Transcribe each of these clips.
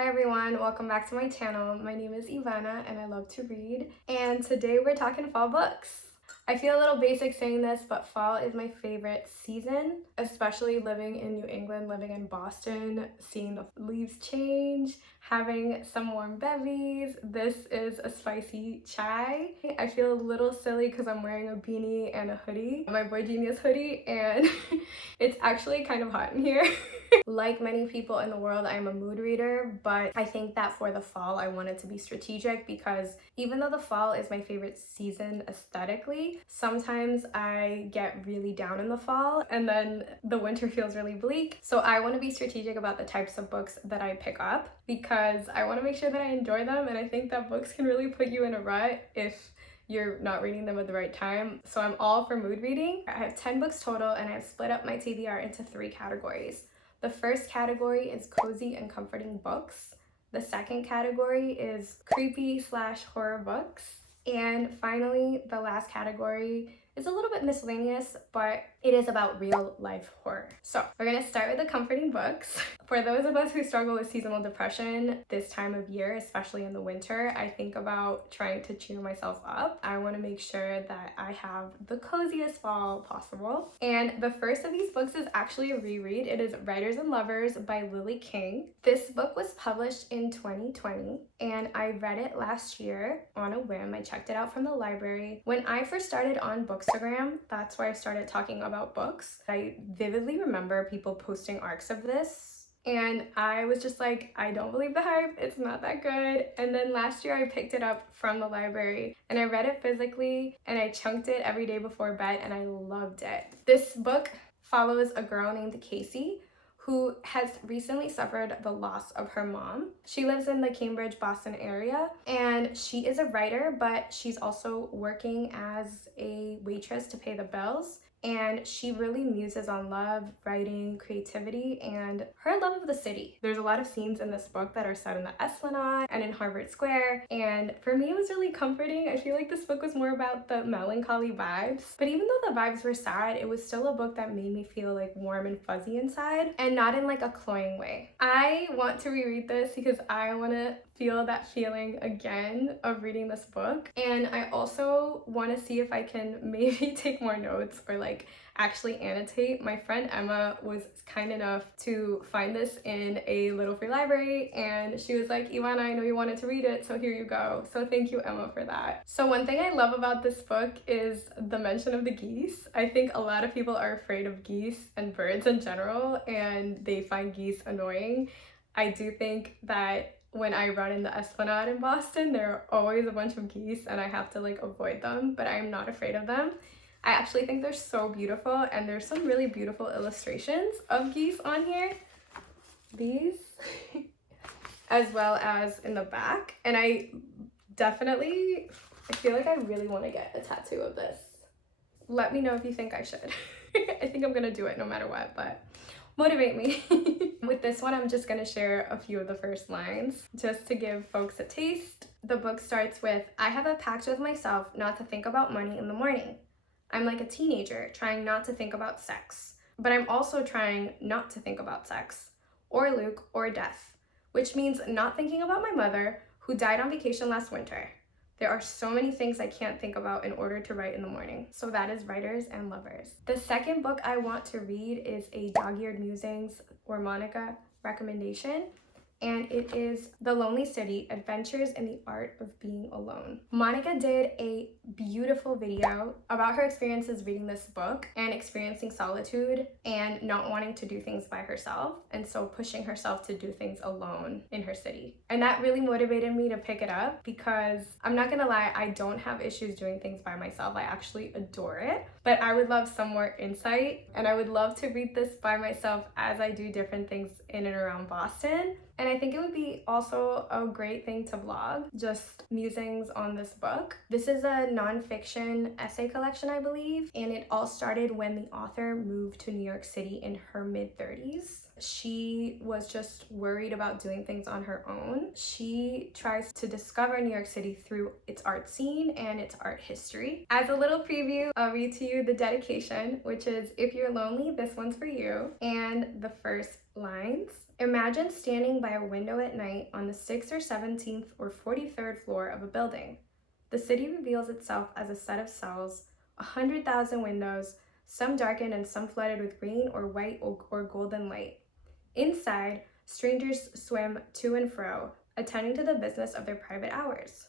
Hi everyone, welcome back to my channel. My name is Ivana and I love to read, and today we're talking fall books. I feel a little basic saying this, but fall is my favorite season, especially living in New England, living in Boston, seeing the leaves change, having some warm bevies. This is a spicy chai. I feel a little silly because I'm wearing a beanie and a hoodie, my Boy Genius hoodie, and it's actually kind of hot in here. Like many people in the world, I'm a mood reader, but I think that for the fall, I wanted to be strategic because even though the fall is my favorite season aesthetically, sometimes I get really down in the fall and then the winter feels really bleak. So I want to be strategic about the types of books that I pick up because I want to make sure that I enjoy them, and I think that books can really put you in a rut if you're not reading them at the right time. So I'm all for mood reading. I have 10 books total and I've split up my TBR into 3 categories. The first category is cozy and comforting books. The second category is creepy/horror books. And finally, the last category is a little bit miscellaneous, but it is about real life horror. So we're gonna start with the comforting books. For those of us who struggle with seasonal depression this time of year, especially in the winter, I think about trying to cheer myself up. I want to make sure that I have the coziest fall possible. And the first of these books is actually a reread. It is Writers and Lovers by Lily King. This book was published in 2020 and I read it last year on a whim. I checked it out from the library. When I first started on Bookstagram, that's where I started talking about books. I vividly remember people posting arcs of this, and I was just like, I don't believe the hype, it's not that good. And then last year I picked it up from the library and I read it physically and I chunked it every day before bed and I loved it. This book follows a girl named Casey who has recently suffered the loss of her mom. She lives in the Cambridge, Boston area, and she is a writer, but she's also working as a waitress to pay the bills. And she really muses on love, writing, creativity, and her love of the city. There's a lot of scenes in this book that are set in the Esplanade and in Harvard Square, and for me it was really comforting. I feel like this book was more about the melancholy vibes, but even though the vibes were sad, it was still a book that made me feel like warm and fuzzy inside, and not in like a cloying way. I want to reread this because I want to feel that feeling again of reading this book, and I also want to see if I can maybe take more notes or like actually annotate. My friend Emma was kind enough to find this in a little free library, and she was like, Ivana, I know you wanted to read it, so here you go. So thank you, Emma, for that. So one thing I love about this book is the mention of the geese. I think a lot of people are afraid of geese and birds in general, and they find geese annoying. I do think that when I run in the Esplanade in Boston, there are always a bunch of geese and I have to like avoid them, but I'm not afraid of them. I actually think they're so beautiful, and there's some really beautiful illustrations of geese on here. These, as well as in the back. And I feel like I really want to get a tattoo of this. Let me know if you think I should. I think I'm gonna do it no matter what, but motivate me. With this one, I'm just gonna share a few of the first lines just to give folks a taste. The book starts with, I have a pact with myself not to think about money in the morning. I'm like a teenager trying not to think about sex, but I'm also trying not to think about sex, or Luke, or death, which means not thinking about my mother who died on vacation last winter. There are so many things I can't think about in order to write in the morning. So that is Writers and Lovers. The second book I want to read is a Dog-Eared Musings or Monika recommendation, and it is The Lonely City, Adventures in the Art of Being Alone. Monika did a beautiful video about her experiences reading this book and experiencing solitude and not wanting to do things by herself, and so pushing herself to do things alone in her city. And that really motivated me to pick it up because I'm not gonna lie, I don't have issues doing things by myself. I actually adore it, but I would love some more insight, and I would love to read this by myself as I do different things in and around Boston. And I think it would be also a great thing to vlog, just musings on this book. This is a nonfiction essay collection, I believe, and it all started when the author moved to New York City in her mid-30s. She was just worried about doing things on her own. She tries to discover New York City through its art scene and its art history. As a little preview, I'll read to you the dedication, which is, if you're lonely, this one's for you. And the first lines Imagine standing by a window at night on the 6th or 17th or 43rd floor of a building. The city reveals itself as a set of cells, 100,000 windows, some darkened and some flooded with green or white or golden light. Inside, strangers swim to and fro, attending to the business of their private hours.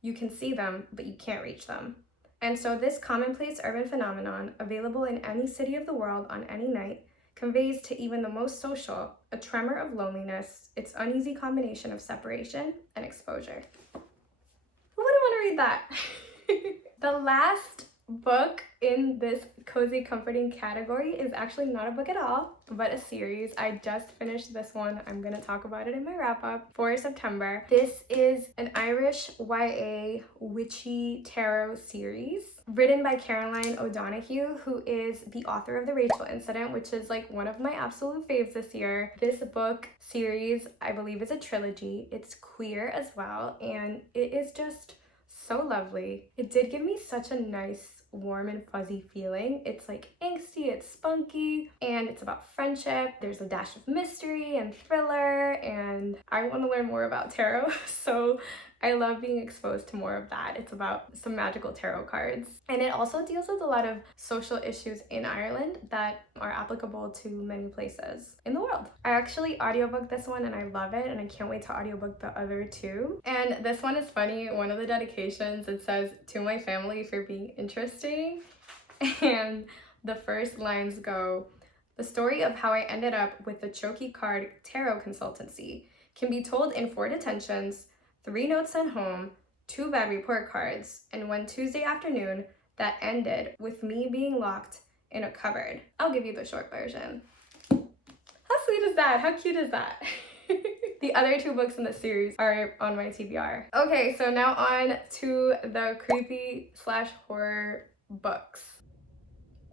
You can see them, but you can't reach them. And so this commonplace urban phenomenon, available in any city of the world on any night, conveys to even the most social a tremor of loneliness, its uneasy combination of separation and exposure. Who wouldn't want to read that? The last book in this cozy comforting category is actually not a book at all, but a series. I just finished this one. I'm going to talk about it in my wrap up for September. This is an Irish YA witchy tarot series written by Caroline O'Donoghue, who is the author of The Rachel Incident, which is like one of my absolute faves this year. This book series, I believe, is a trilogy. It's queer as well, and it is just so lovely. It did give me such a nice, warm and fuzzy feeling. It's like angsty, it's spunky, and it's about friendship. There's a dash of mystery and thriller, and I want to learn more about tarot, so I love being exposed to more of that. It's about some magical tarot cards. And it also deals with a lot of social issues in Ireland that are applicable to many places in the world. I actually audiobooked this one and I love it, and I can't wait to audiobook the other two. And this one is funny. One of the dedications, it says, "To my family for being interesting." And the first lines go, "The story of how I ended up with the Choky Card Tarot Consultancy can be told in 4 detentions, 3 notes sent home, 2 bad report cards, and one Tuesday afternoon that ended with me being locked in a cupboard." I'll give you the short version. How sweet is that? How cute is that? The other 2 books in the series are on my TBR. Okay, so now on to the creepy/horror books.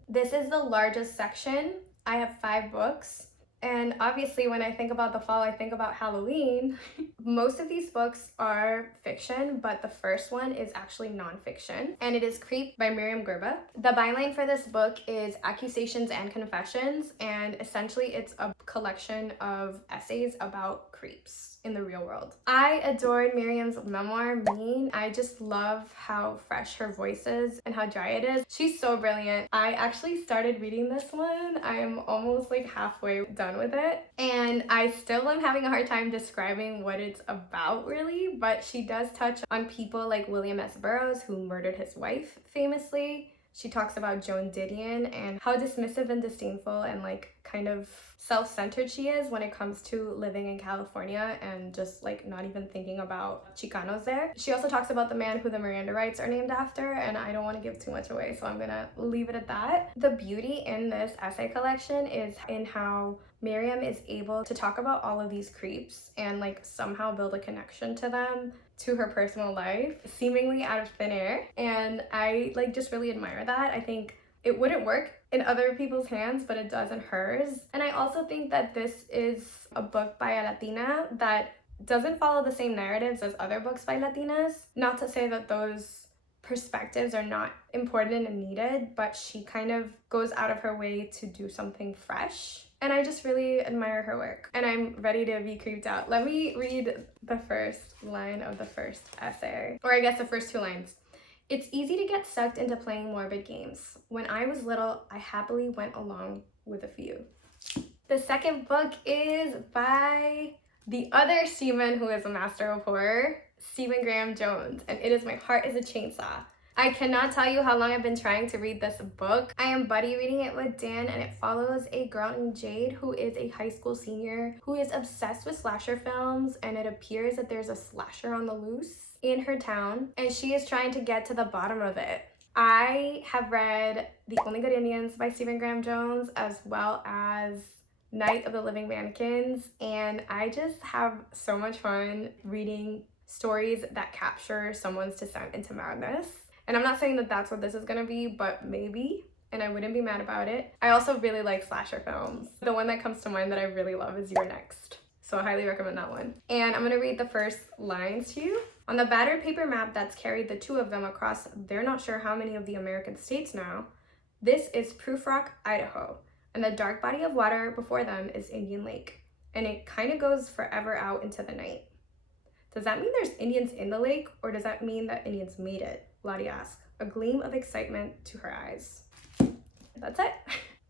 This is the largest section. I have 5 books. And obviously when I think about the fall, I think about Halloween. Most of these books are fiction, but the first one is actually nonfiction, and it is Creep by Myriam Gurba. The byline for this book is Accusations and Confessions, and essentially it's a collection of essays about creeps in the real world. I adored Myriam's memoir, Mean. I just love how fresh her voice is and how dry it is. She's so brilliant. I actually started reading this one. I'm almost like halfway done with it, and I still am having a hard time describing what it's about really, but she does touch on people like William S. Burroughs, who murdered his wife famously. She talks about Joan Didion and how dismissive and disdainful and like kind of self-centered she is when it comes to living in California and just like not even thinking about Chicanos there. She also talks about the man who the Miranda rights are named after, and I don't want to give too much away, so I'm gonna leave it at that. The beauty in this essay collection is in how Myriam is able to talk about all of these creeps and like somehow build a connection to them, to her personal life, seemingly out of thin air, and I like just really admire that. I think it wouldn't work in other people's hands, but it does in hers. And I also think that this is a book by a Latina that doesn't follow the same narratives as other books by Latinas. Not to say that those perspectives are not important and needed, but she kind of goes out of her way to do something fresh. And I just really admire her work, and I'm ready to be creeped out. Let me read the first line of the first essay, or I guess the first 2 lines. "It's easy to get sucked into playing morbid games. When I was little, I happily went along with a few." The second book is by the other Stephen, who is a master of horror, Stephen Graham Jones, and it is My Heart is a Chainsaw. I cannot tell you how long I've been trying to read this book. I am buddy reading it with Dan, and it follows a girl named Jade who is a high school senior who is obsessed with slasher films, and it appears that there's a slasher on the loose in her town, and she is trying to get to the bottom of it. I have read The Only Good Indians by Stephen Graham Jones, as well as Night of the Living Mannequins, and I just have so much fun reading stories that capture someone's descent into madness. And I'm not saying that that's what this is gonna be, but maybe, and I wouldn't be mad about it. I also really like slasher films. The one that comes to mind that I really love is You're Next, so I highly recommend that one. And I'm gonna read the first lines to you. "On the battered paper map that's carried the 2 of them across they're not sure how many of the American states now, this is Proof Rock, Idaho, and the dark body of water before them is Indian Lake. and it kind of goes forever out into the night. Does that mean there's Indians in the lake, or does that mean that Indians made it? Lottie asked, a gleam of excitement to her eyes. That's it.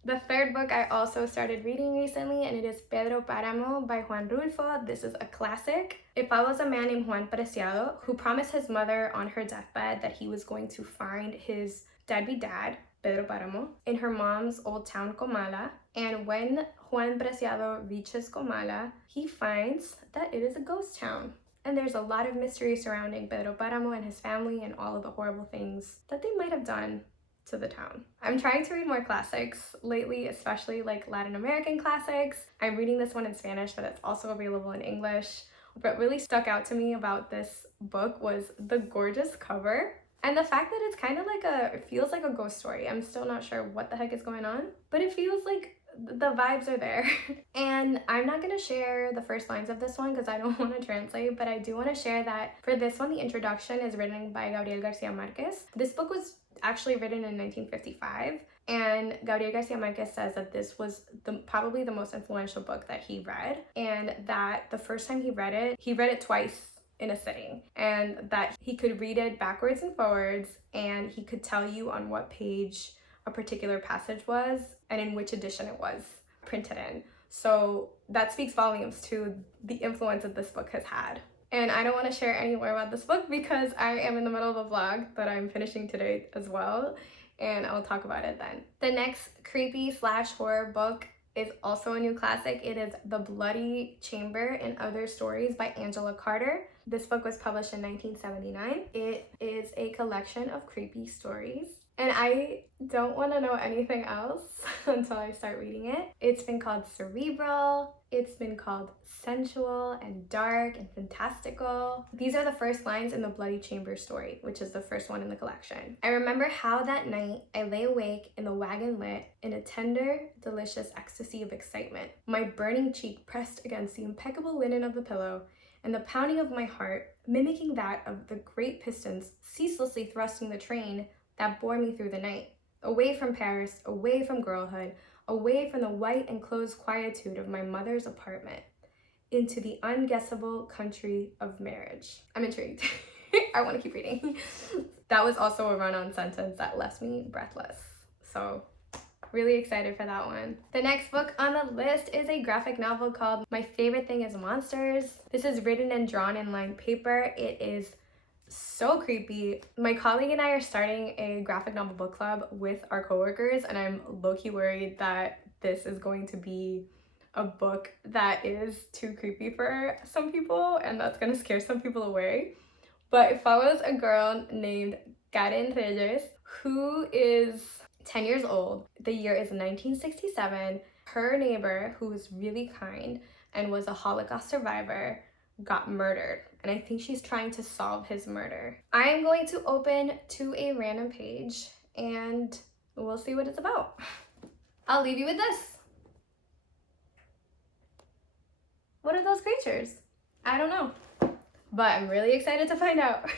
The third book I also started reading recently, and it is PEDRO, PÁRAMO by Juan Rulfo. This is a classic. It follows a man named Juan Preciado who promised his mother on her deathbed that he was going to find his deadbeat dad, Pedro Páramo, in her mom's old town Comala. And when Juan Preciado reaches Comala, he finds that it is a ghost town. And there's a lot of mystery surrounding Pedro Páramo and his family and all of the horrible things that they might have done to the town. I'm trying to read more classics lately, especially like Latin American classics. I'm reading this one in Spanish, but it's also available in English. What really stuck out to me about this book was the gorgeous cover and the fact that it's kind of like it feels like a ghost story. I'm still not sure what the heck is going on, but it feels like the vibes are there. And I'm not going to share the first lines of this one because I don't want to translate, but I do want to share that for this one, the introduction is written by Gabriel Garcia Marquez. This book was actually written in 1955, and Gabriel Garcia Marquez says that this was probably the most influential book that he read, and that the first time he read it twice in a sitting, and that he could read it backwards and forwards, and he could tell you on what page a particular passage was and in which edition it was printed in. So that speaks volumes to the influence that this book has had. And I don't want to share any more about this book because I am in the middle of a vlog that I'm finishing today as well, and I'll talk about it then. The next creepy/horror book is also a new classic. It is The Bloody Chamber and Other Stories by Angela Carter. This book was published in 1979. It is a collection of creepy stories, and I don't want to know anything else until I start reading it. It's been called cerebral, it's been called sensual and dark and fantastical. These are the first lines in the Bloody Chamber story, which is the first one in the collection. I remember how that night I lay awake in the wagon lit in a tender, delicious ecstasy of excitement, my burning cheek pressed against the impeccable linen of the pillow, and the pounding of my heart mimicking that of the great pistons ceaselessly thrusting the train that bore me through the night, away from Paris, away from girlhood, away from the white enclosed quietude of my mother's apartment, into the unguessable country of marriage. I'm intrigued. I want to keep reading. That was also a run-on sentence that left me breathless. So really excited for that one. The next book on the list is a graphic novel called My Favorite Thing is Monsters. This is written and drawn in lined paper. It is so creepy. My colleague and I are starting a graphic novel book club with our coworkers, and I'm low-key worried that this is going to be a book that is too creepy for some people, and that's gonna scare some people away. But it follows a girl named Karen Reyes, who is 10 years old. The year is 1967. Her neighbor, who was really kind and was a Holocaust survivor, got murdered, and I think she's trying to solve his murder. I am going to open to a random page and we'll see what it's about. I'll leave you with this. What are those creatures? I don't know, but I'm really excited to find out.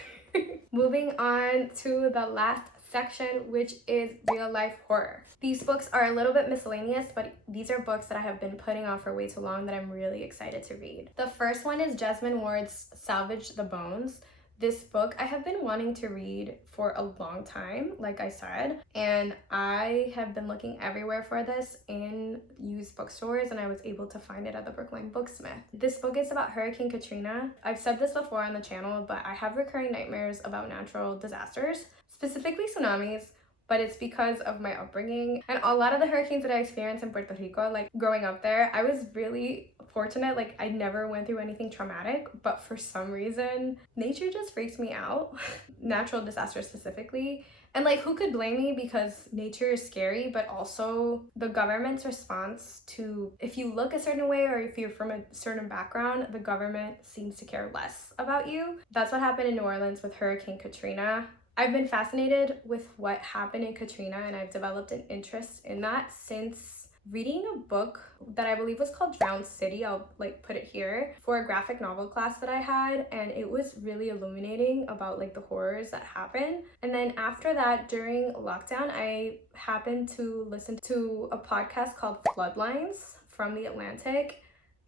Moving on to the last section, which is real life horror. These books are a little bit miscellaneous, but these are books that I have been putting off for way too long that I'm really excited to read. The first one is Jesmyn Ward's Salvage the Bones. This book I have been wanting to read for a long time, like I said, and I have been looking everywhere for this in used bookstores, and I was able to find it at the Brookline Booksmith. This book is about Hurricane Katrina. I've said this before on the channel, but I have recurring nightmares about natural disasters, specifically tsunamis, but it's because of my upbringing. And a lot of the hurricanes that I experienced in Puerto Rico, like growing up there, I was really fortunate. Like I never went through anything traumatic, but for some reason, nature just freaks me out. Natural disasters specifically. And like, who could blame me, because nature is scary, but also the government's response to, if you look a certain way or if you're from a certain background, the government seems to care less about you. That's what happened in New Orleans with Hurricane Katrina. I've been fascinated with what happened in Katrina, and I've developed an interest in that since reading a book that I believe was called Drowned City. I'll like put it here, for a graphic novel class that I had, and it was really illuminating about like the horrors that happen. And then after that, during lockdown, I happened to listen to a podcast called Floodlines from The Atlantic,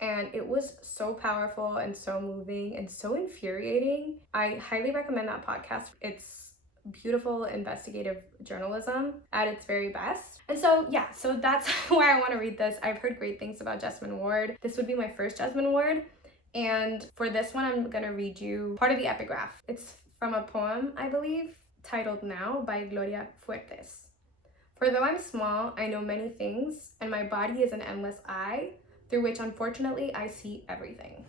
and it was so powerful and so moving and so infuriating. I highly recommend that podcast. It's beautiful investigative journalism at its very best. And so yeah, so that's why I want to read this. I've heard great things about Jesmyn Ward. This would be my first Jesmyn Ward, and for this one I'm gonna read you part of the epigraph. It's from a poem, I believe, titled Now by Gloria Fuertes. For though I'm small, I know many things, and my body is an endless eye, through which unfortunately I see everything.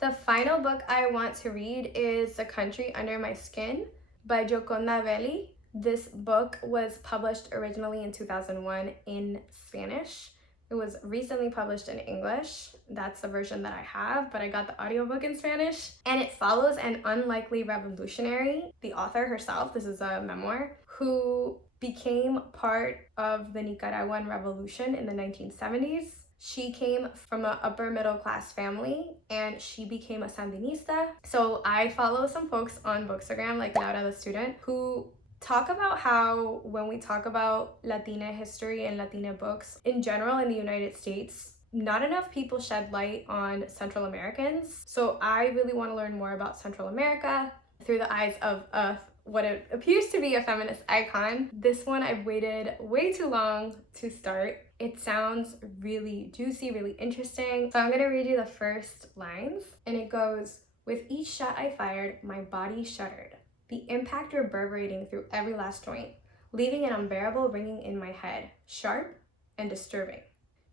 The final book I want to read is The Country Under My Skin by Gioconda Belli. This book was published originally in 2001 in Spanish. It was recently published in English. That's the version that I have, but I got the audiobook in Spanish. And it follows an unlikely revolutionary, the author herself, this is a memoir, who became part of the Nicaraguan Revolution in the 1970s. She came from an upper middle class family and she became a sandinista. So I follow some folks on Bookstagram like laurathestudent who talk about how when we talk about Latina history and Latina books in general in the United States, not enough people shed light on Central Americans. So I really want to learn more about Central America through the eyes of what it appears to be a feminist icon. This one I've waited way too long to start. It sounds really juicy, really interesting. So I'm gonna read you the first lines, and it goes, "With each shot I fired, my body shuddered, the impact reverberating through every last joint, leaving an unbearable ringing in my head, sharp and disturbing.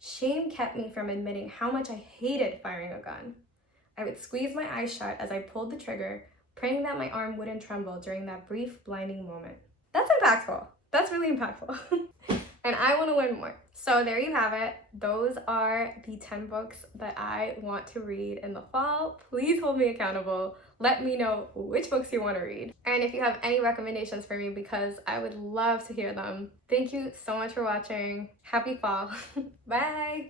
Shame kept me from admitting how much I hated firing a gun. I would squeeze my eyes shut as I pulled the trigger, praying that my arm wouldn't tremble during that brief, blinding moment." That's impactful. That's really impactful. And I want to learn more. So there you have it. Those are the 10 books that I want to read in the fall. Please hold me accountable. Let me know which books you want to read. And if you have any recommendations for me, because I would love to hear them. Thank you so much for watching. Happy fall. Bye.